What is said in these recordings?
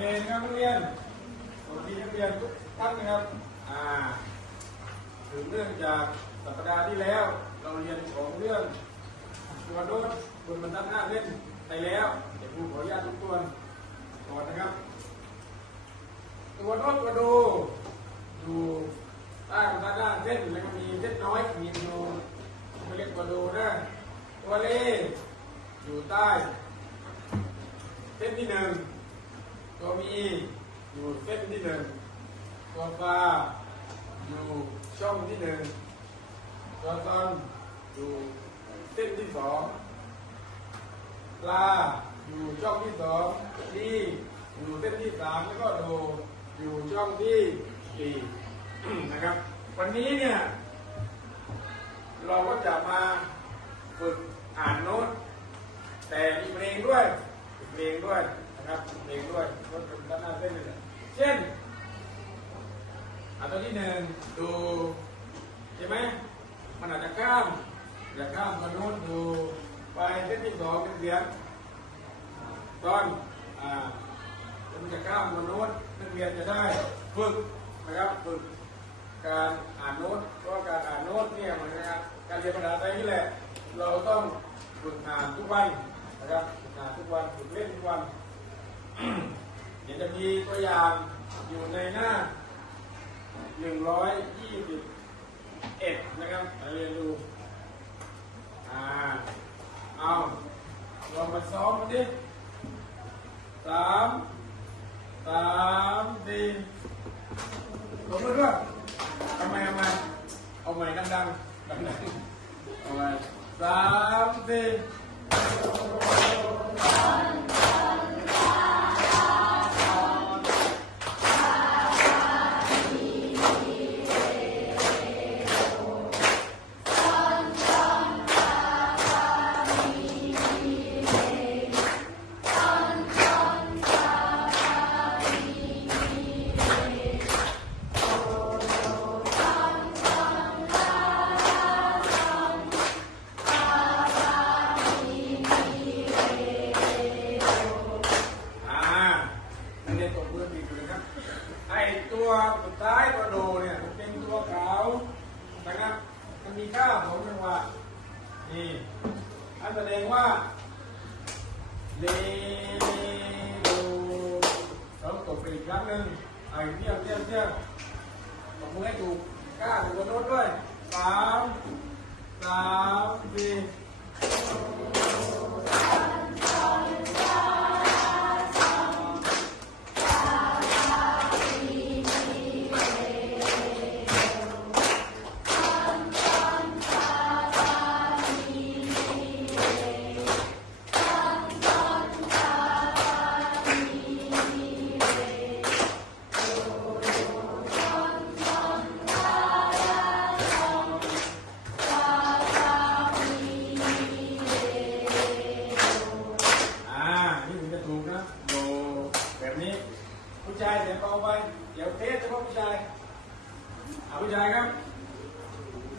เคนะครับนักเรียนสวัสดีนักเรียนทุกท่านนะครับ อ่า ถึงเรื่องจากสัปดาห์ที่แล้ว เราเรียนของเรื่องตัวโน้ตบนบรรทัดหน้าเล่นไปแล้ว เดี๋ยวครูขออนุญาตทุกตัวก่อนนะครับ ตัวโน้ตตัวดูอยู่ใต้บรรทัดหน้าเส้นแล้วก็มีเส้นน้อยขีดอยู่ไม่เรียกตัวดูนะตัวเล่อยู่ใต้เส้นที่หนึ่ง ตัวมีอยู่เส้นที่หนึ่งตัวปลาอยู่ช่องที่หนึ่งตัวตอนอยู่เส้นที่สองปลาอยู่ช่องที่สองดีอยู่เส้นที่สามแล้วก็โดอยู่ช่องที่สี่นะครับ วันนี้เนี่ย เราก็จะมาฝึกอ่านโน้ตแต่มีเพลงด้วยเพลงด้วย นะครับมีเพลงด้วยรถเป็นด้านหน้าเส้นเลยเช่นอันตัวที่หนึ่งดูใช่ไหมมันอาจจะข้ามจะข้ามมาโน้นดูไปเส้นที่สองเป็นเสียงตอนอ่ามันจะข้ามมาโน้นนักเรียนจะได้ฝึกนะครับฝึกการอ่านโน้ตเพราะการอ่านโน้ตเนี่ยมันนะครับการเรียนภาษาไทยนี่แหละ เราต้องฝึกอ่านทุกวันนะครับฝึกอ่านทุกวันฝึกเล่นทุกวัน เดี๋ยวจะมีตัวอย่างอยู่ในหน้า 121 นะครับมาเรียนดูอ่าเอาลองมาซ้อมกันดิสามสามสี่ลงมือด้วยทำไมทำไมเอาใหม่ดังๆดังๆเอาใหม่สามสี่ เลโดเราตกไปอีกครั้งหนึ่งไอ้เที่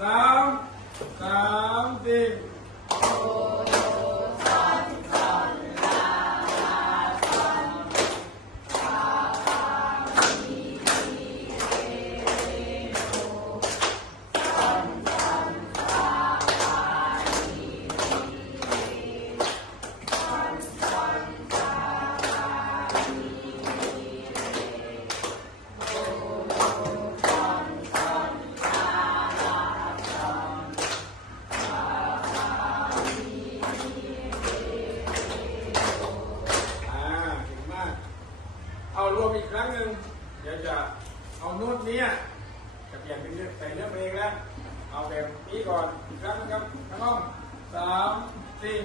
สามสามสี่ารวมอีกครั้งหนึ่งเดี๋ยวจะเอาโน้ตเนี้ยจะเปลี่ยนเป็นเรื่องใส่เนื้อเพลงแล้ว เอาแบบนี้ก่อนอีกครั้งนะครับน้องสามสี่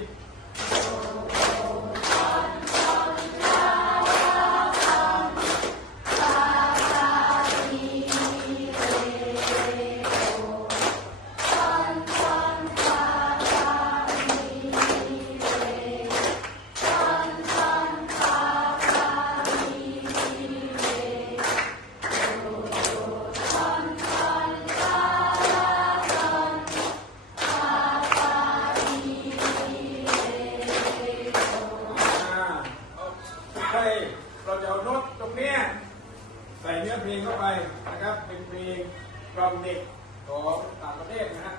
กล่อมเด็กของต่างประเทศนะฮะ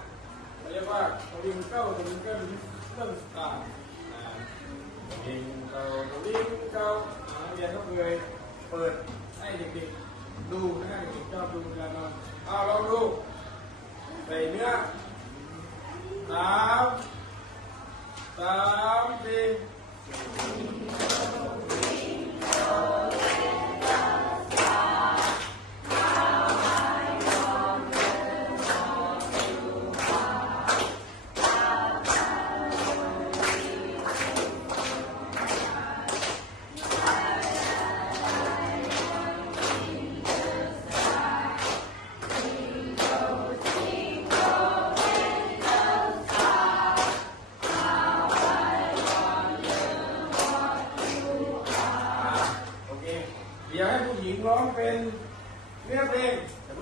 เราเรียกว่าทวิงเกิลทวิงเกิลเรื่องสตาร์ทวิงเกิลทวิงเกิลนักเรียนก็เคยเปิดให้เด็กๆดูนะฮะเด็กๆชอบดูเวลานอนเอาลองดูใส่เนื้อสามสามสี่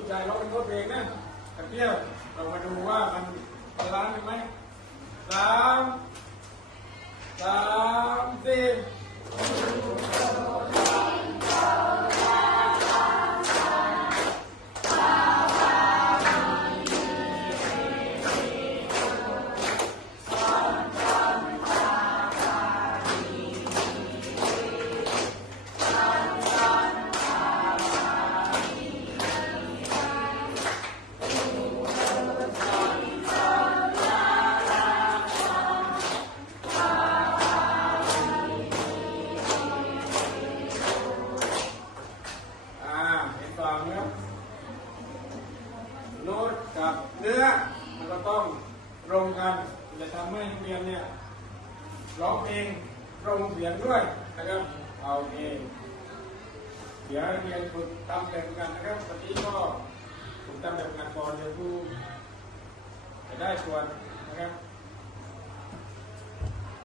ใจเราเป็นโน้ตเองนะตะเกียวเรามาดูว่ามันบาลานซ์ไหมสามสามสี่ เสียงด้วยนะครับเอาเองเดี๋ยวเรียนฝึกตามแบบกันนะครับวันนี้ก็ฝึกตามแบบกันก่อนเดี๋ยวผู้จะได้ส่วนนะครับ